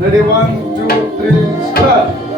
Ready, 1, 2, 3, start.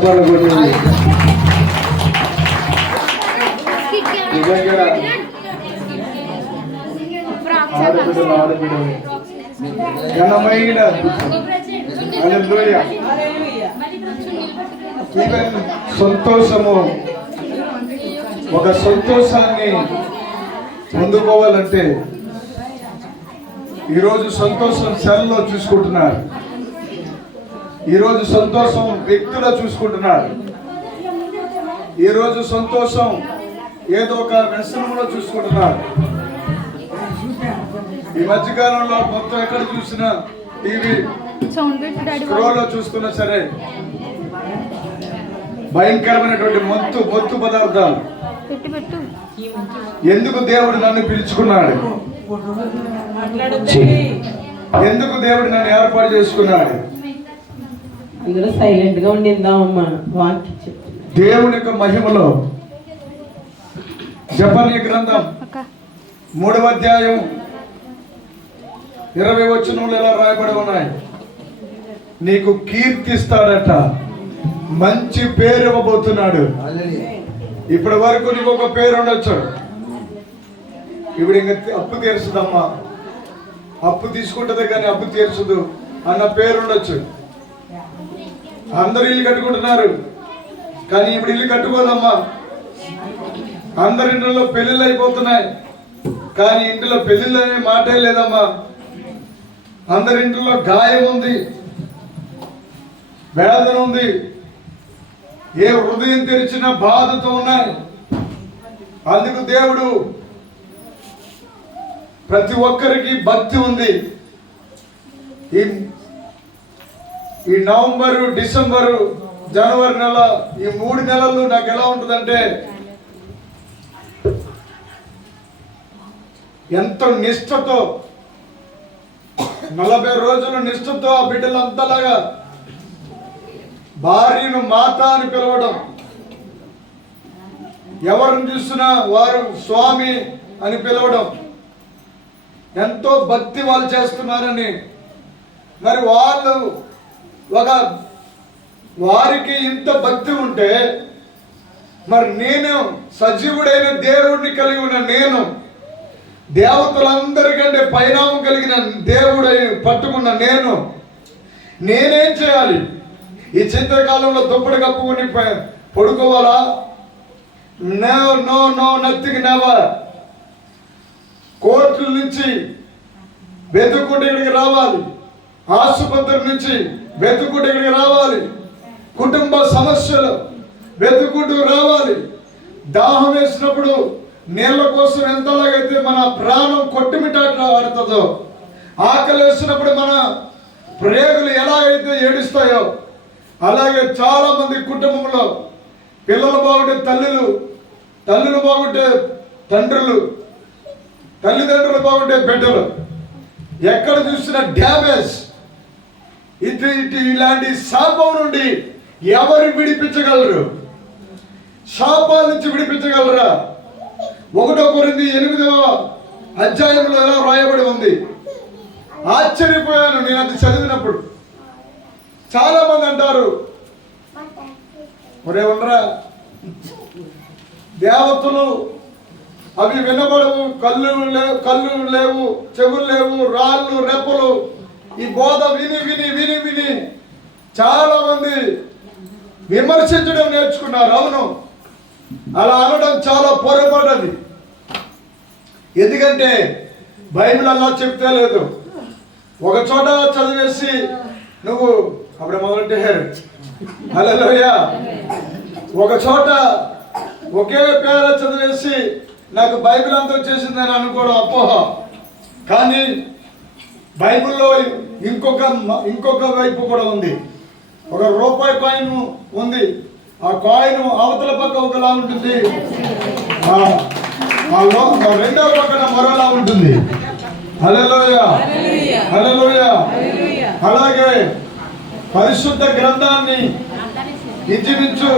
చప్పాలు కొట్టి నిజంగా ఆడబిడ్డలు ఘనమైన హల్లెలూయా. ఈవెన్ సంతోషము, ఒక సంతోషాన్ని పొందుకోవాలంటే ఈరోజు సంతోషం సెల్లో చూసుకుంటున్నారు, ఈరోజు సంతోషం వ్యక్తులు చూసుకుంటున్నారు, ఈరోజు సంతోషం ఏదో ఒక వ్యసనంలో చూసుకుంటున్నారు. ఈ మధ్యకాలంలో మొత్తం ఎక్కడ చూసినా టీవీ స్క్రోల్లో చూస్తున్నా సరే భయంకరమైనటువంటి మొత్తు పదార్థాలు. ఎందుకు దేవుడు నన్ను పిలుచుకున్నాడు? ఎందుకు దేవుడు నన్ను ఏర్పాటు చేసుకున్నాడు? సైలెంట్ గా ఉండిందామమ్మా. దేవుని యొక్క మహిమలో జపన్య గ్రంథం 3వ అధ్యాయం 20 వచనంలో ఎలా రాయబడి ఉన్నాయి? నీకు కీర్తిస్తాడట, మంచి పేరు ఇవ్వబోతున్నాడు. ఇప్పటి వరకు నీకు ఒక పేరు ఉండొచ్చు, ఇప్పుడు ఇంకా అప్పు తీర్చదమ్మా, అప్పు తీసుకుంటది కానీ అప్పు తీర్చదు అన్న పేరు ఉండొచ్చు. అందరు ఇల్లు కట్టుకుంటున్నారు కానీ ఇప్పుడు ఇల్లు కట్టుకోదమ్మా. అందరి ఇంట్లో పెళ్లిళ్ళు అయిపోతున్నాయి కానీ ఇంట్లో పెళ్లిళ్ళు అనే మాటే లేదమ్మా. అందరింట్లో గాయం ఉంది, వేదన ఉంది, ఏ హృదయం తెరిచిన బాధతో ఉన్నాయి. అందుకు దేవుడు ప్రతి ఒక్కరికి భక్తి ఉంది. ఈ నవంబరు, డిసెంబరు, జనవరి నెల, ఈ 3 నెలలు నాకు ఎలా ఉంటుందంటే ఎంతో నిష్ఠతో 40 రోజులు నిష్ఠతో ఆ బిడ్డలంతలాగా భార్యను మాత అని పిలవడం, ఎవరిని చూసినా వారు స్వామి అని పిలవడం, ఎంతో భక్తి వాళ్ళు చేస్తున్నారని. మరి వాళ్ళు వారికి ఇంత భక్తి ఉంటే మరి నేను సజీవుడైన దేవుడిని కలిగి ఉన్న నేను, దేవతలందరికంటే పరిణామం కలిగిన దేవుడై పట్టుకున్న నేనేం చేయాలి? ఈ చింతకాలంలో దుప్పటి కప్పుకుని పడుకోవాలా? No nothing never. కోర్టుల నుంచి వెతుక్కుంటే ఇక్కడికి రావాలి, ఆసుపత్రి నుంచి వెతుక్కుంటే ఇక్కడికి రావాలి, కుటుంబ సమస్యలు వెతుక్కుంటూ రావాలి. దాహం వేసినప్పుడు నీళ్ళ కోసం ఎంతలాగైతే మన ప్రాణం కొట్టుమిటాట్లు ఆడుతుందో, ఆకలి వేసినప్పుడు మన ప్రేగులు ఎలా అయితే ఏడుస్తాయో అలాగే చాలా మంది కుటుంబంలో పిల్లలు బాగుంటే తల్లులు బాగుంటే తండ్రులు, తల్లిదండ్రులు బాగుంటే బిడ్డలు, ఎక్కడ చూసినా డ్యామేజ్. ఇలాంటి శాపం నుండి ఎవరు విడిపించగలరు? శాపాల నుంచి విడిపించగలరా? 1 కొరింథీ 8వ అధ్యాయంలో ఎలా రాయబడి ఉంది? ఆశ్చర్యపోయాను నేను అది చదివినప్పుడు. చాలా మంది అంటారు, ఒరే ఉండరా, దేవతలు అవి వినబడవు, కళ్ళు లేవు, చెవులు లేవు, రాళ్ళు రెప్పలు. ఈ బోధ విని చాలా మంది విమర్శించడం నేర్చుకున్నారు. అవును, అలా అనడం చాలా పొరపాటది. ఎందుకంటే బైబిల్ అలా చెప్తే లేదు. ఒక చోట చదివేసి నువ్వు అప్పుడు మొదలెట్టారు. హల్లెలూయా. ఒక చోట ఒకే పేర చదివేసి నాకు బైబిల్ అంతా వచ్చేసిందని అనుకోవడం అపోహ. కానీ బైబిల్లో ఇంకొక వైపు కూడా ఉంది. ఒక రూపాయి కాయిన్ ఉంది. ఆ కాయిన్ అవతల పక్క ఒకలా ఉంటుంది, రెండవ పక్కన మరోలా ఉంటుంది. హల్లెలూయా, హల్లెలూయా. అలాగే పరిశుద్ధ గ్రంథాన్ని ఇంచుమించు